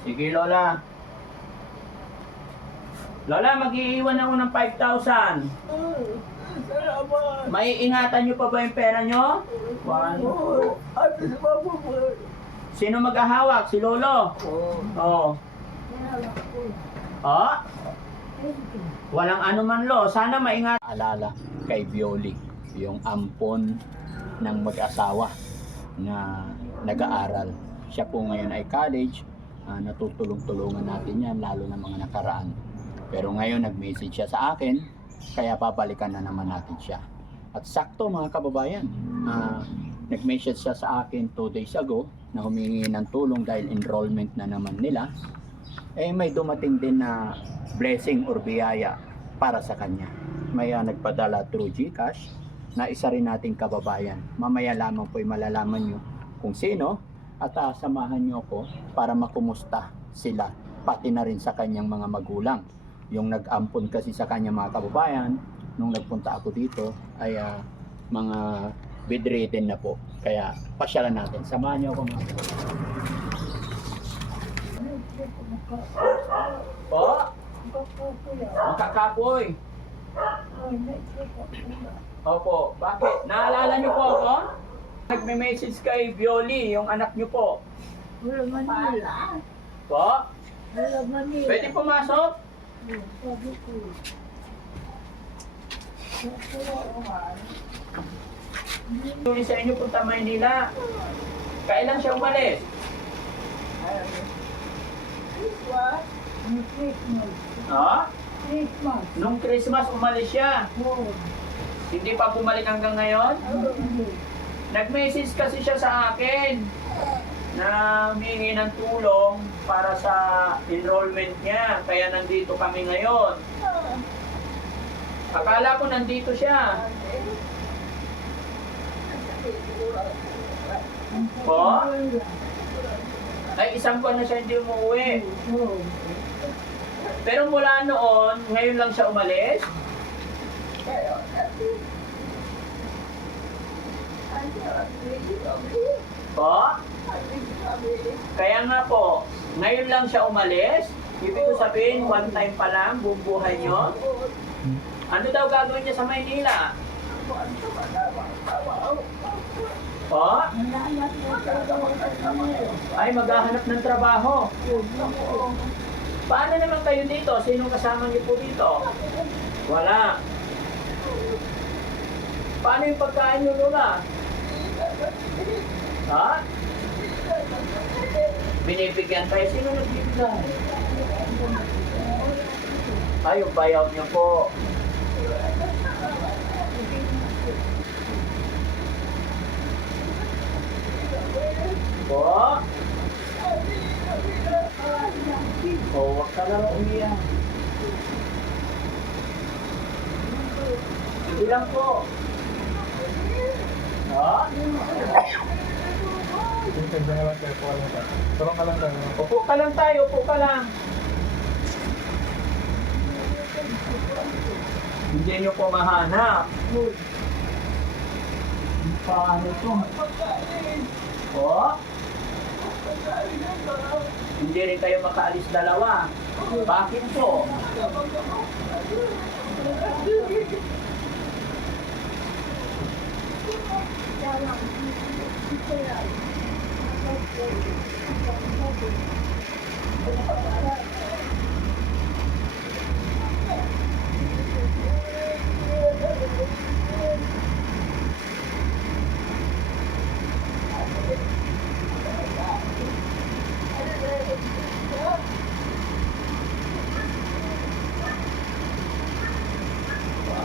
Sige, Lola. Lola, mag-iiwan ako ng 5,000. Salamat. Maiingatan nyo pa ba yung pera nyo? One. At salamat. Sino mag-ahawak? Si Lolo? Oo. Oh. Walang ano man, Lo. Sana maingat. Alala kay Violi, yung ampon ng mag-asawa na nag-aaral. Siya po ngayon ay college. Natutulong-tulungan natin yan, lalo na mga nakaraan. Pero ngayon nag-message siya sa akin, kaya babalikan na naman natin siya. At sakto mga kababayan, nag-message siya sa akin 2 days ago na humingi ng tulong dahil enrollment na naman nila. May dumating din na blessing or biyaya para sa kanya. May nagpadala through GCash na isa rin nating kababayan. Mamaya lamang po'y malalaman nyo kung sino at samahan nyo ako para makumusta sila, pati na rin sa kanyang mga magulang. Yung nag-ampon kasi sa kanya mga kababayan, nung nagpunta ako dito ay mga bedridden na po. Kaya pasyalan natin. Samahan niyo ako mga kababayan. Po? Makakapoy. Opo. Bakit? Naalala niyo po ako? Nagme-message kay Violi, yung anak niyo po. Wala Manila. Po? Wala Manila. Pwede pumasok? Sabi ko. Tuloy sa inyo punta Maynila. Kailan siya umalis? Christmas? Christmas. Ha? Christmas. Nung Christmas umalis siya. Oh. Hindi pa bumalik hanggang ngayon? Nag-message kasi siya sa akin na humingi ng tulong para sa enrollment niya. Kaya nandito kami ngayon. Akala ko nandito siya. Po? Ay, isang buwan na siya hindi umuwi. Pero mula noon, ngayon lang siya umalis? Po? Kaya nga po, ngayon lang siya umalis? Ibig ko sabihin, one time pa lang, buong buhay nyo? Ano daw gagawin niya sa Maynila? Po? Ay, maghahanap ng trabaho. Paano naman kayo dito? Sino kasama niyo po dito? Wala. Paano yung pagkain niyo, Lola? Ha? Binibigyan kayo? Sino nagbibigay? Ay, yung bayaw niyo po. Po? Huwag ka lang umiyak. Sige lang po. Ha? Upo ka lang tayo, upo ka lang. Hindi nyo po mahanap. Paano ito? Po? Hindi rin kayo makaalis dalawa. Bakit po?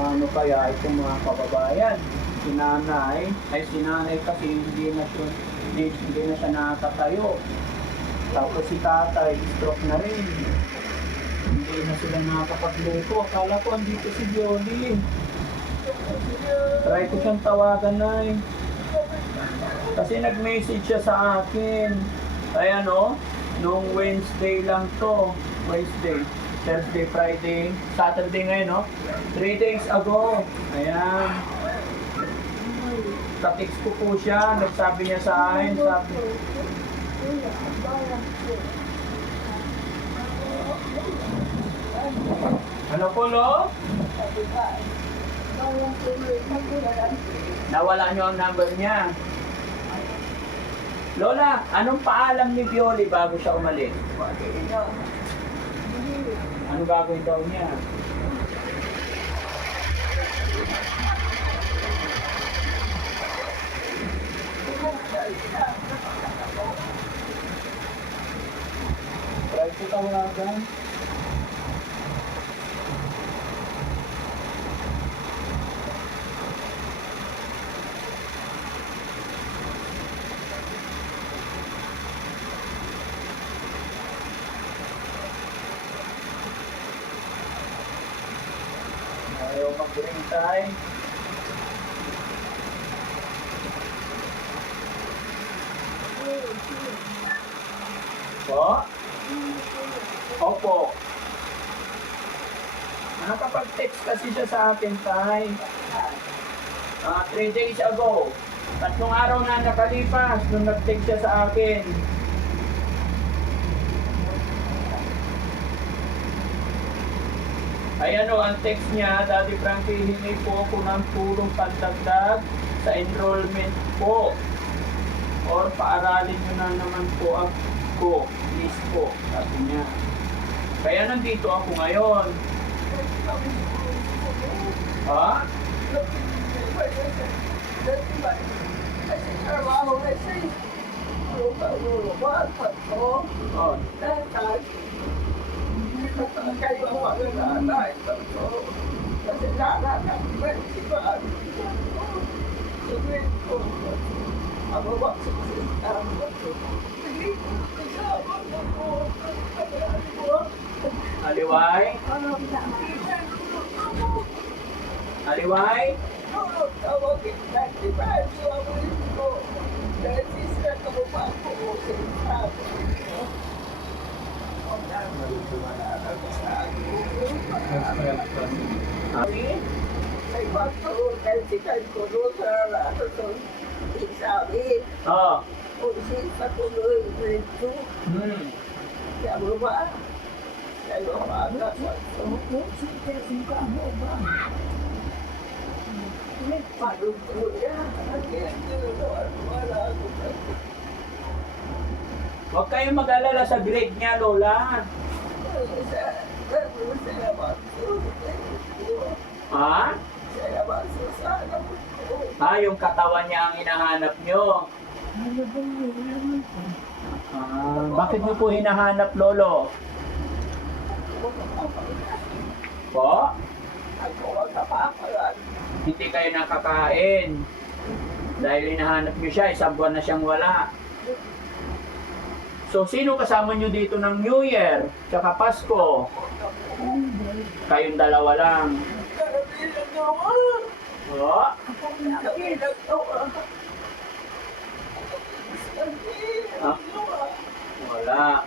Ano kaya itong mga kababayan? Si nanay kasi hindi na siya nakatayo. Tapos si tatay, stroke na rin. Hindi na sila nakakapagluto. Akala ko andito si Violi. Try ko siyang tawagan, Nay. Kasi nag-message siya sa akin. Kaya nung Wednesday lang to. Wednesday, Thursday, Friday, Saturday ngayon, 3 days ago. Ayan. Sa-text ko po siya, nagsabi niya sa akin, Nakulong? Sabi ba, bawang tuloy na yan. Nawala nyo ang number niya. Lola, anong paalam ni Bioli bago siya umalis? Ano gagawin daw niya? Try ko tawagan. Ayaw mag-ring time. Po? Opo. Nakapag-text kasi siya sa akin, Tay. 3 days ago. 3 araw na nakalipas nung nag-text siya sa akin. Ayan o, ang text niya, Daddy Frankie, hingi po ako ng tulong pandagdag sa enrollment po. Or paaralin nyo na naman po ako. Please po, sabi niya. Kaya nandito ako ngayon. Ha? Oh. Aliway? Aliway? Oh. Huwag kayong mag-alala sa grade niya, Lola. Ha? Yung katawan niya ang hinahanap nyo. Bakit niyo po hinahanap, Lolo? Po? Hindi kayo nakakain. Dahil hinahanap niyo siya, 1 buwan na siyang wala. So, sino kasama niyo dito ng New Year? Tsaka Pasko? Kayong dalawa lang. Po? Ah, wala.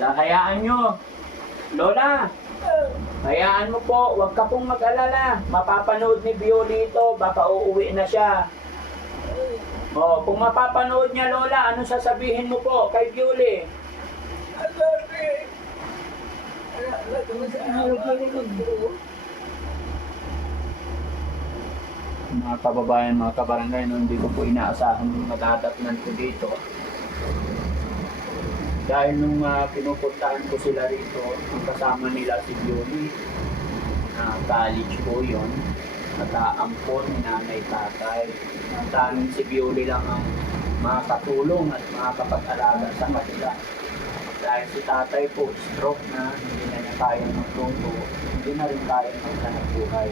Hayaan nyo. Lola, hayaan mo po. Huwag ka pong mag-alala. Mapapanood ni Bioli ito. Baka uuwi na siya. Oh, kung mapapanood niya, Lola, ano sasabihin mo po kay Bioli? Mga kababayan, mga kabarangay, no, hindi ko po inaasahan yung madadatnan ko dito. Dahil nung pinupuntahan ko sila rito, ang kasama nila si Bioli, college po yun, at ampon ni nanay tatay. Ang tanging si Bioli lang ang makakatulong at makakapag-alaga sa kanila. Dahil si tatay po, stroke na, hindi na niya kayang magluto, hindi na rin kayang maghanap buhay.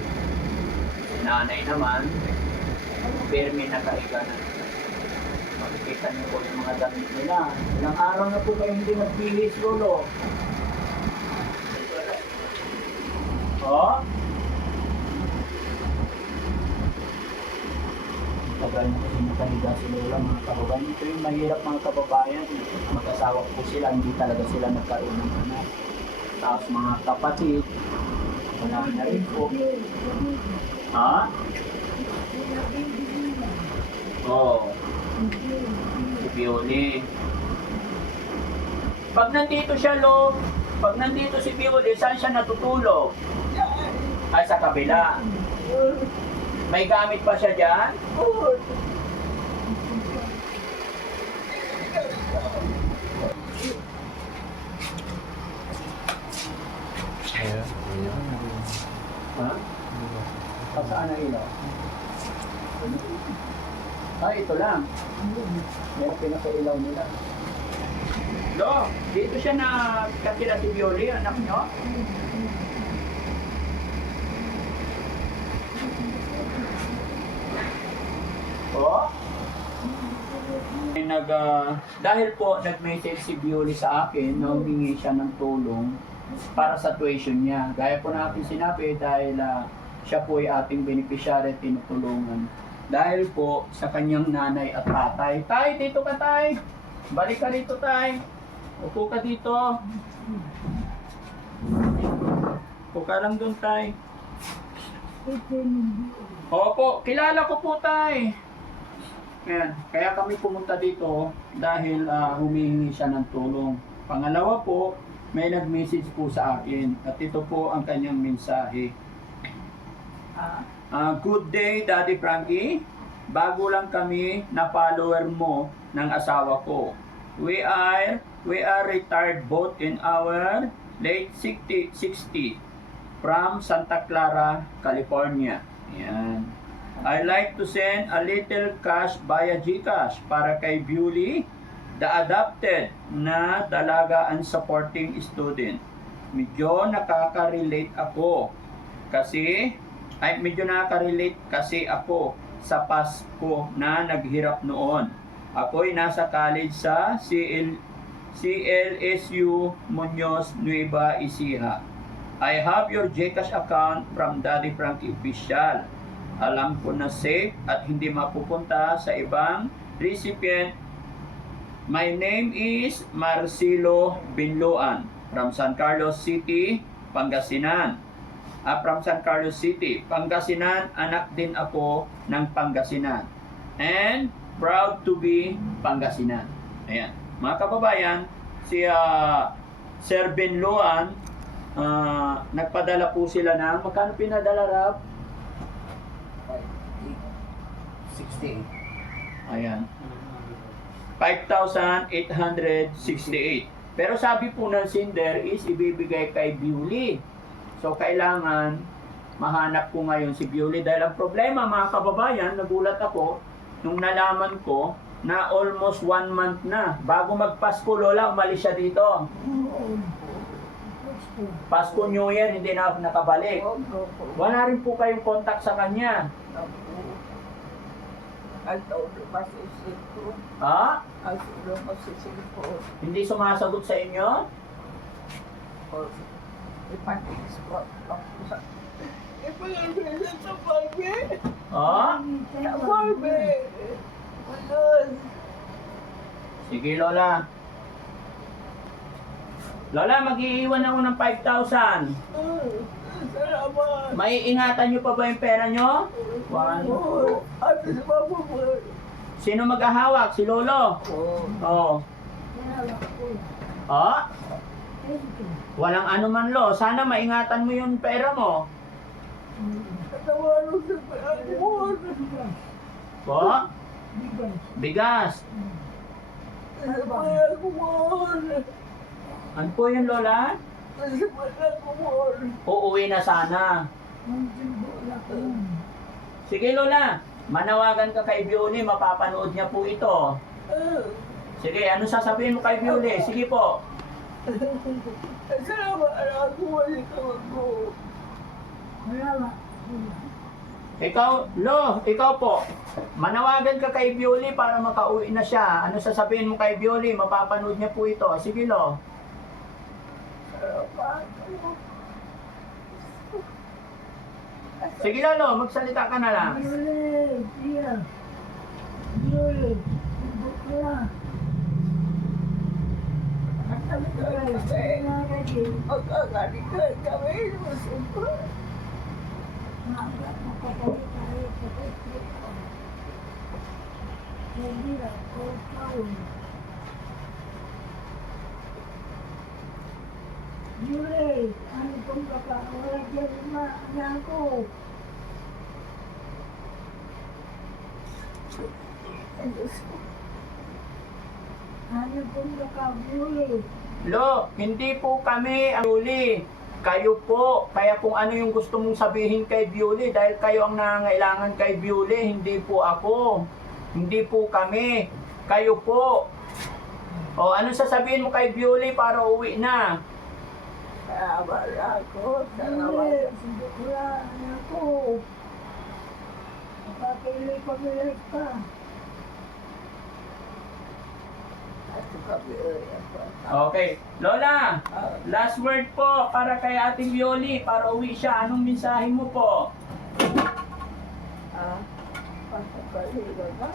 Si nanay naman, firme na kahiga na. Makikita niyo po yung mga damit nila. Ilang araw na po kayo hindi nagbihis, Lolo. Oh? Tagal na kasi nakahiga si Lola mga kababayan. Ito yung mahirap mga kababayan. Mag-asawa po sila, hindi talaga sila nagkaroon ng anak. Tapos mga kapatid, wala na rin po. Ha? Oo. Si Bioli. Pag nandito siya, Lo, pag nandito si Bioli, saan siya natutulog? Ay, sa kabila. May gamit pa siya dyan? Ha? Saan ang ilaw? Ah, ito lang. Yan ang pinaka-ilaw nila. Lo, dito siya na katira si Bioli, anak nyo? Po? Dahil po nag-message si Bioli sa akin na humingi siya ng tulong para sa tuition niya. Gaya po natin sinabi dahil siya po ay ating beneficiary at tinutulungan. Dahil po sa kanyang nanay at tatay. Tay, dito ka tay. Balik ka dito tay. Upo ka dito. Upo ka lang dun tay. Opo, kilala ko po tay. Yan. Kaya kami pumunta dito dahil humihingi siya ng tulong. Pangalawa po, may nag-message po sa akin at ito po ang kanyang mensahe. Good day, Daddy Frankie. Bago lang kami na follower mo ng asawa ko. We are retired both in our late 60 from Santa Clara, California. Yan. I like to send a little cash via GCash para kay Bioli, the adopted na dalaga and supporting student. Medyo nakaka-relate ako kasi ako sa Pasko na naghirap noon. Ako'y nasa college sa CLSU Muñoz, Nueva Ecija. I have your GCash account from Daddy Frankie Official. Alam ko na safe at hindi mapupunta sa ibang recipient. My name is Marcelo Binloan from San Carlos City, Pangasinan. From San Carlos City, Pangasinan, anak din ako ng Pangasinan. And proud to be Pangasinan. Ayan. Mga kababayan, si Sir Binloan, nagpadala po sila ng, magkano pinadala Rab? 68. Ayan. 5,868. Pero sabi po ng sender is ibibigay kay Bioli. So kailangan mahanap ko ngayon si Bioli dahil ang problema mga kababayan, nagulat ako nung nalaman ko na almost 1 month na. Bago magpasko Lola, umalis siya dito. Pasko New Year, hindi na ako nakabalik. Wala rin po kayong contact sa kanya. Ha? Hindi sumasagot sa inyo? Ha? Sige Lola. Lola, mag-iiwan ako ng 5,000. Maiingatan nyo pa ba yung pera nyo? 1, 2. Sino mag-ahawak? Si Lolo? Oo. Oh. Walang ano man Lo. Sana maingatan mo yung pera mo. Po? Bigas. Ano po yun Lola? Uuwi na sana. Sige Lola, manawagan ka kay Bioli, mapapanood niya po ito. Sige, ano sasabihin mo kay Bioli? Sige po. Ikaw, Lo, ikaw po. Manawagan ka kay Bioli para makauwi na siya. Ano sasabihin mo kay Bioli? Mapapanood niya po ito. Sige Lo. Sige Lolo, magsalita ka na lang. Magkakalikan kami ng sumpah. Maagap makapalik tayo sa Kristo. Hindi na ako kaon. Yuri, ano pong wala dyan mga anak ko. Ano pong Yuri? Lo, hindi po kami ang Bioli. Kayo po. Kaya kung ano yung gusto mong sabihin kay Bioli, dahil kayo ang nangangailangan kay Bioli, hindi po ako. Hindi po kami. Kayo po. O, ano sasabihin mo kay Bioli para uwi na? Salamat ako. Salamat. Wala anak ko. Kapatili ko bilis ka. At kabilis ako. Okay. Lola, last word po para kay Ating Bioli, para uwi siya. Anong mensahe mo po? Pasakali ba?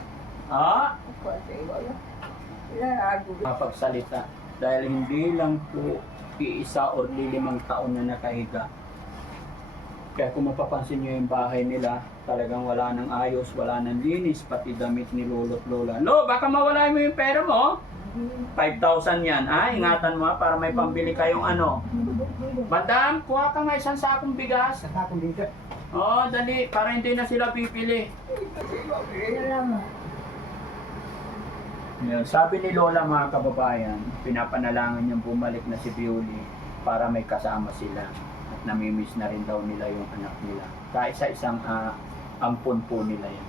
Ha? Pasakali ba? Ilalago. Mapagsalita. Dahil hindi lang po iisa or 5 taon na nakahiga. Kaya kung mapapansin nyo yung bahay nila, talagang wala nang ayos, wala nang linis, pati damit ni lolo at lola. Lo, baka mawala mo yung pera mo. 5,000 yan, ha? Ingatan mo ha, para may pambili kayong ano. Madam, kuha ka nga isang sakong bigas. Sa akong dito. Oo, dali, para hindi na sila pipili. Salamat. Yun, sabi ni Lola mga kababayan, pinapanalangan niyang bumalik na si Bioli para may kasama sila at namimiss na rin daw nila yung anak nila. Kaisa-isang ampon po nila yan.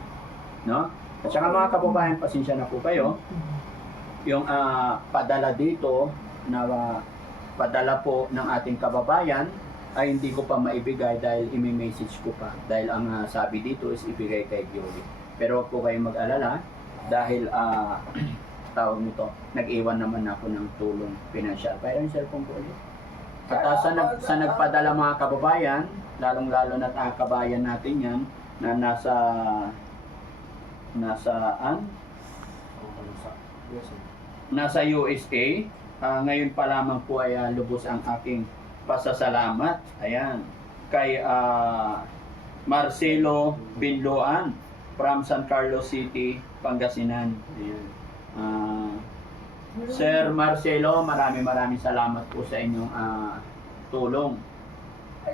No? At saka mga kababayan, pasensya na po kayo. Yung padala dito na padala po ng ating kababayan ay hindi ko pa maibigay dahil imi-message ko pa. Dahil ang sabi dito is ibigay kay Bioli. Pero huwag po kayong mag-alala dahil tawag nito, nag-iwan naman ako ng tulong pinansyal. Pero yung cellphone ko ulit. At sa nagpadala mga kababayan, lalong-lalo na kabayan natin yan, na nasa USA, ngayon pa lamang po ay lubos ang aking pasasalamat. Ayan, kay Marcelo Binloan from San Carlos City, Pangasinan. Ayan. Sir Marcelo, maraming salamat po sa inyong tulong.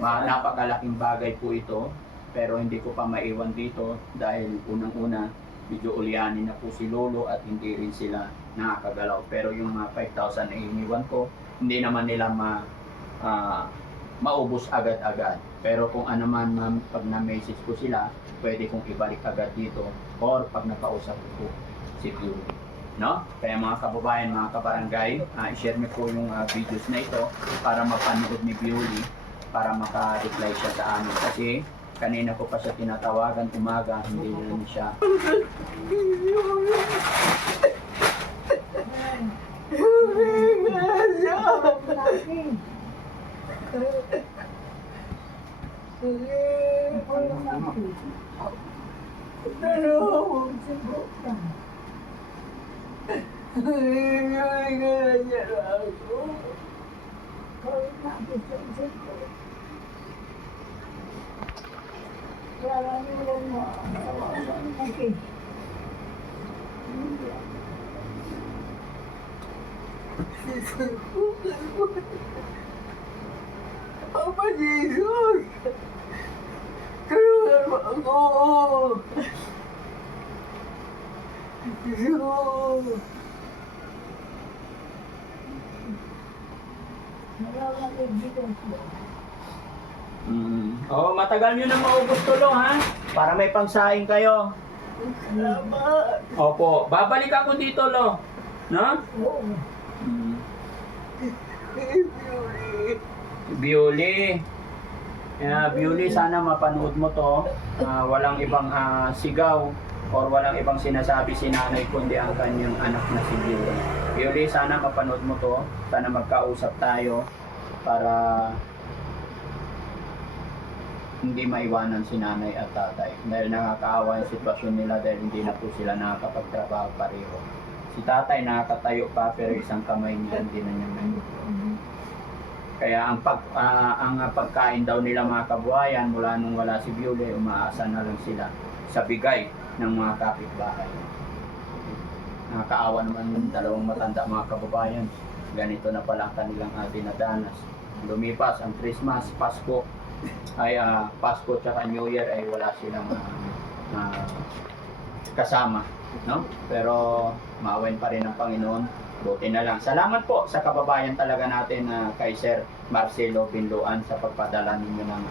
Napakalaking bagay po ito, pero hindi ko pa maiwan dito dahil unang-una medyo ulyanin na po si Lolo at hindi rin sila nakakagalaw. Pero yung mga 5,000 na iniwan ko, hindi naman nila maubos agad-agad. Pero kung ano man, pag na-message ko sila, pwede kong ibalik agad dito or pag nakausap ko si Bioli. No? Kaya mga kababayan, mga kabarangay, i-share mo po yung videos na ito para mapanood ni Bioli, para maka-reply siya sa amin. Kasi kanina ko pa siya tinatawagan umaga, hindi rin siya. Papa Jesus! Tulungan mo ako! Jesus! Oh, matagal nyo na maubos tulo, ha? Para may pangsaing kayo. Salamat! Opo, babalik ako dito, Lo. No? Bioli. Bioli, sana mapanood mo to. Walang ibang sigaw or walang ibang sinasabi si nanay kundi ang kanyang anak na si Bioli. Bioli, sana mapanood mo to. Sana magkausap tayo para hindi maiwanan si nanay at tatay. Dahil nakakaawa yung sitwasyon nila dahil hindi na po sila nakakapagtrabaho pareho. Si tatay nakakatayo pa pero isang kamay niya hindi na niya ngayon. Kaya ang pagkain daw nila mga kabuhayan, mula nung wala si Viole, umaasa na lang sila sa bigay ng mga kapitbahay. Nakakaawa naman yung dalawang matanda mga kababayan. Ganito na pala ang kanilang dinadanas. Lumipas ang Christmas, Pasko, Pasko tsaka New Year ay wala silang kasama, no? Pero maawain pa rin ang Panginoon. Buti na lang. Salamat po sa kababayan talaga natin kay Sir Marcelo Pinluan sa pagpadala ninyo ng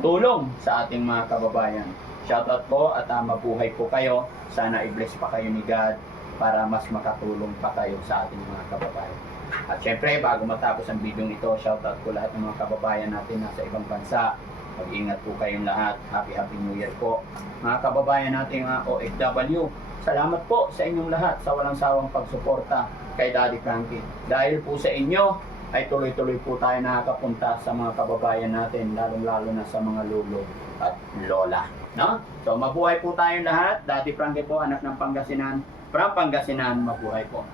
tulong sa ating mga kababayan. Shoutout po at mabuhay po kayo. Sana i-bless pa kayo ni God para mas makatulong pa kayo sa ating mga kababayan. At syempre, bago matapos ang video nito, shoutout ko lahat ng mga kababayan natin nasa ibang bansa. Mag-ingat po kayong lahat. Happy New Year po. Mga kababayan natin OFW, salamat po sa inyong lahat sa walang sawang pagsuporta kay Daddy Frankie. Dahil po sa inyo, ay tuloy-tuloy po tayo nakakapunta sa mga kababayan natin, lalong-lalo na sa mga lolo at lola. No? So mabuhay po tayong lahat. Daddy Frankie po, anak ng Pangasinan. From Pangasinan, mabuhay po.